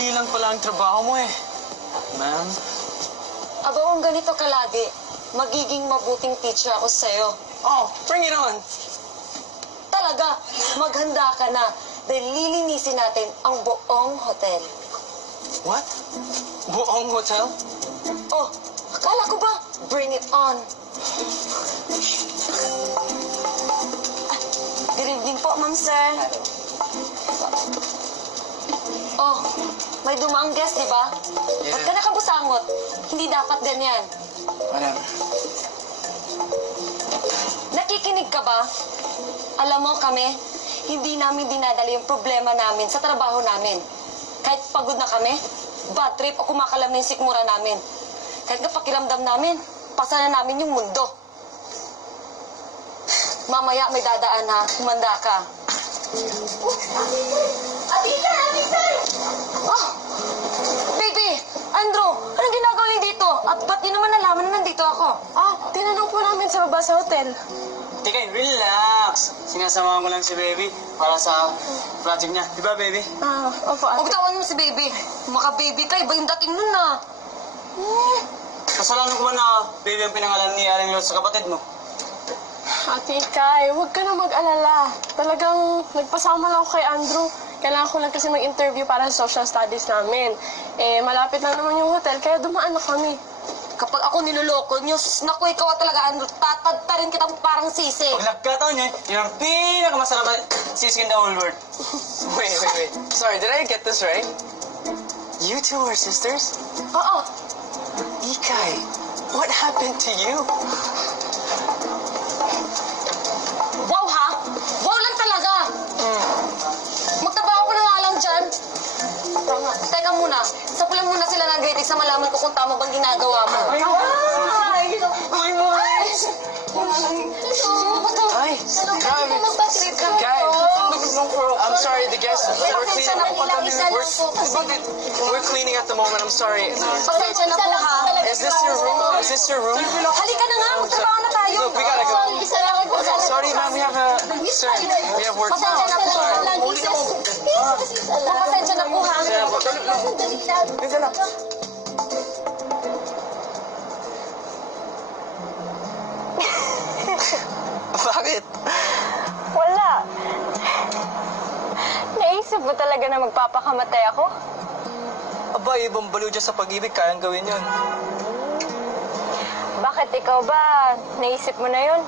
madali lang pala ang trabaho mo eh. Ma'am? Aba, kung ganito kalagi, magiging mabuting teacher ako sa'yo. Oh, bring it on! Talaga, maghanda ka na dahil lilinisin natin ang buong hotel. What? Buong hotel? Oh, akala ko ba? Bring it on. Good evening po, ma'am, sir. Oh, may dumaang guest, di ba? Yeah. Ba't ka nakabusangot? Hindi dapat ganyan. Madam. Nakikinig ka ba? Alam mo kami, hindi namin dinadala yung problema namin sa trabaho namin. Kahit pagod na kami, bad trip o kumakalam na yung sikmura namin. Kahit napakiramdam namin, pasa na namin yung mundo. Mamaya may dadaan ha, humanda ka. Atita! Atita! Oh! Baby! Andrew! Anong ginagawa niyo dito? At ba't di naman nalaman na nandito ako? Tinanong po namin sa baba sa hotel. Tika, relax. Sinasamahan ko lang si baby para sa project niya. Di ba, baby? Opo, ate. Huwag tawan mo si baby. Maka-baby ka, iba yung dating nun na. Kasalanan ko man na baby ang pinangalan ni Aling Lord sa kapatid mo. Ate Ikay, huwag ka na mag-alala. Talagang nagpasama lang ako kay Andrew. Kailangan ko lang kasi mag-interview para sa social studies namin. Malapit lang naman yung hotel, kaya dumaan na kami. Kapag ako niloloko niyo, naku, ikaw talaga, Andrew, tatadta rin kita parang sisi. Pag nagkataon niya, yun ang pinakamasarap na sisig in the whole world. Wait. Sorry, did I get this right? You two are sisters? Oo. Ikay, what happened to you? Wow, ha? Wow lang talaga. Magtrabaho ko na nga lang dyan. Teka muna, sapulan muna sila ng greetings na malaman ko kung tama bang ginagawa mo. Ay, guys, I'm sorry, the guests, we're cleaning at the moment, I'm sorry. Pasensya na po, ha? Is this your room? Is this your room? Halika na nga, magtrabaho na tayo. Look, we gotta go. Sorry, ma'am, we have work. Pasensya na po. Pasensya na po, ha? Bakit? Wala. Naisip mo talaga na magpapakamatay ako? Aba, ibang baliw dyan sa pag-ibig, kayang gawin yun. Bakit ikaw ba? Naisip mo na yun?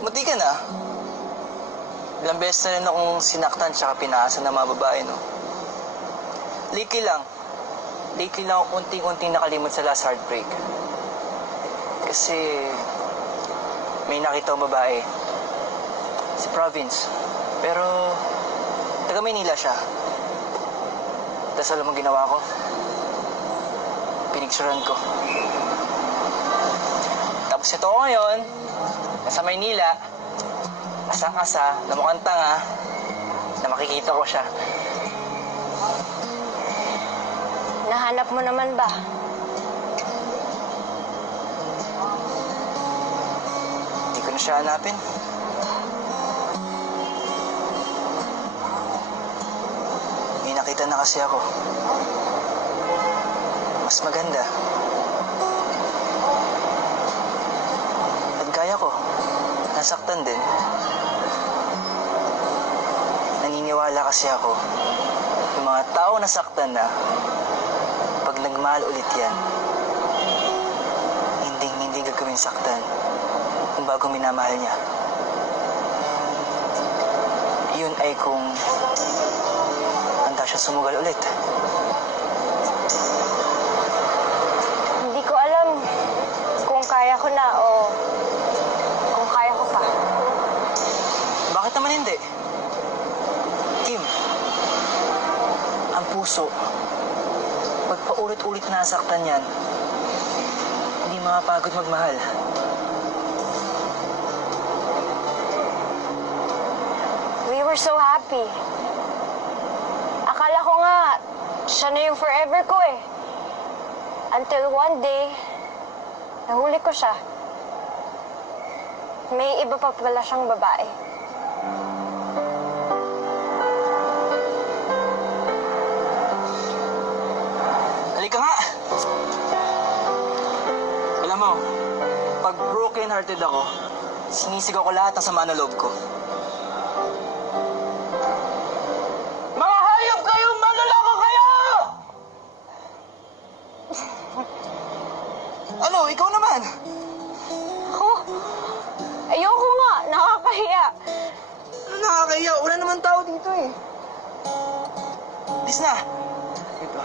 Mati ka na. Ilang beses na rin akong sinaktan tsaka pinaasan ng mga babae, no? Lately lang ako unting-unting nakalimot sa last heartbreak. Kasi may nakita akong babae. Si Province. Pero taga Maynila siya. Tapos alam mo ginawa ko? Pinicturean ko. Tapos ito ako ngayon, nasa Maynila, asang-asa, na mukhang tanga, na makikita ko siya. Nahanap mo naman ba? Hindi ko na siya hanapin. May nakita na kasi ako. Mas maganda. At gaya ko, nasaktan din. Naniniwala kasi ako, yung mga tao nasaktan na, pag nagmahal ulit yan, hindi gagawin saktan kung bago minamahal niya. Yun ay kung handa siya sumugal ulit. Hindi ko alam kung kaya ko na o kung kaya ko pa. Bakit naman hindi? Kim, ang puso, pag paulit-ulit nasaktan yan, hindi makapagod magmahal. We were so happy. Akala ko nga, siya na yung forever ko eh. Until one day, nahuli ko siya. May iba pa pala siyang babae. kind-hearted ako, sinisigaw ko lahat ng sama ng loob ko. Mga hayop kayong manloloko kayo! Ano, ikaw naman? Ako? Ayoko nga. Nakakahiya. Ano nakakahiya? Wala naman tao dito eh. Bis na. Ito.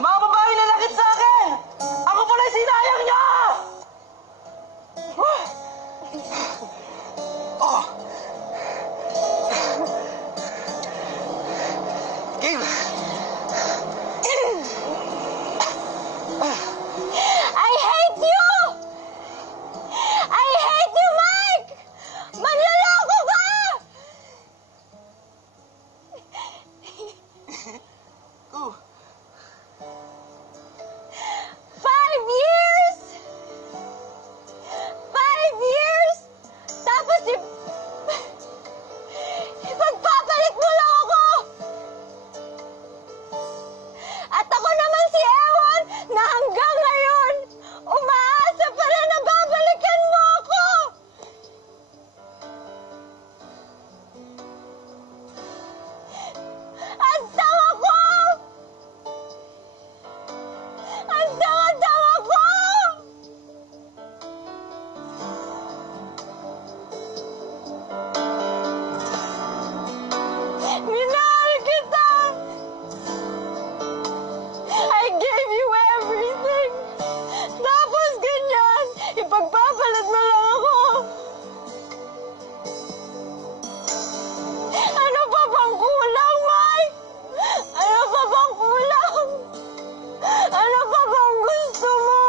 Mga babae na lakit sa akin! Ako pala yung sinayang niya! Oh! Game! I hate you! I hate you, Mike! Manloloko ka! Ooh. 5 years! 5 years! Tapos ipagpapalit mo lang ako! At ako naman si Ewan na hanggang ngayon, umaasa pa rin na babalikan mo ako! Ang tawa ko! Ang tawa-tawa ko! Minahal kita! I gave you everything! Tapos ganyan, ipagpapalit mo lang ako! Ano pa bang kulang, Mike? Ano pa bang kulang? Ano pa bang gusto mo?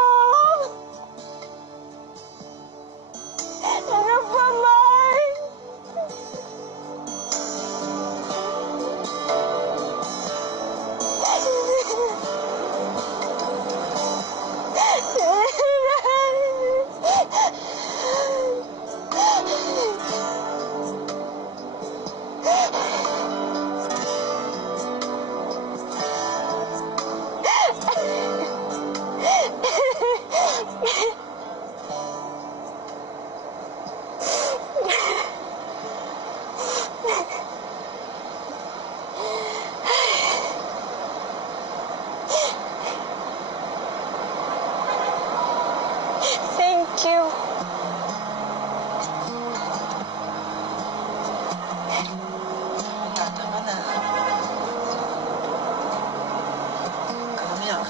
Ano pa, Mike? Thank you. Tama na. Calm lang.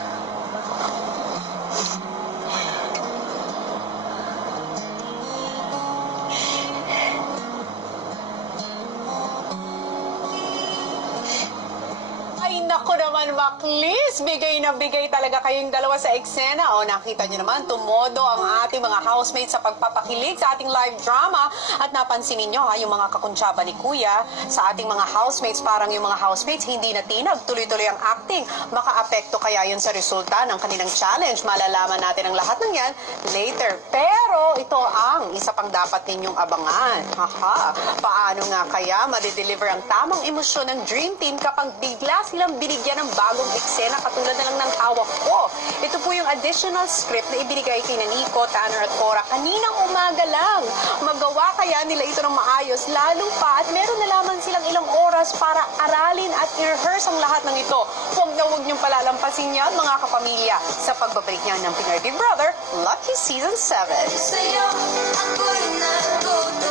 Ay, naku naman, Maclis. Bigay na bigay talaga kayong dalawa sa eksena. O, nakita nyo naman, tumodo ang ating mga housemates sa pagpapakilig sa ating live drama. At napansin ninyo, ha, yung mga kakuntsaba ni Kuya sa ating mga housemates, parang yung mga housemates hindi na tinag. Tuloy-tuloy ang acting. Maka-apekto kaya yun sa resulta ng kanilang challenge. Malalaman natin ang lahat ng yan later. Pero ito ang isa pang dapat ninyong abangan. Haha, paano nga kaya madideliver ang tamang emosyon ng Dream Team kapag bigla silang binigyan ng bagong eksena katulad na lang ng hawak ko. Ito po yung additional script na ibinigay kay Nico, Tanner at Cora kaninang umaga lang. Magawa kaya nila ito ng maayos, lalo pa at meron na lamang silang ilang oras para aralin at i-rehearse ang lahat ng ito. Huwag na huwag niyong palalampasin yan, mga kapamilya, sa pagbabalik niya ng Pinoy Big Brother Lucky Season 7. Sa'yo, ako'y nagutom.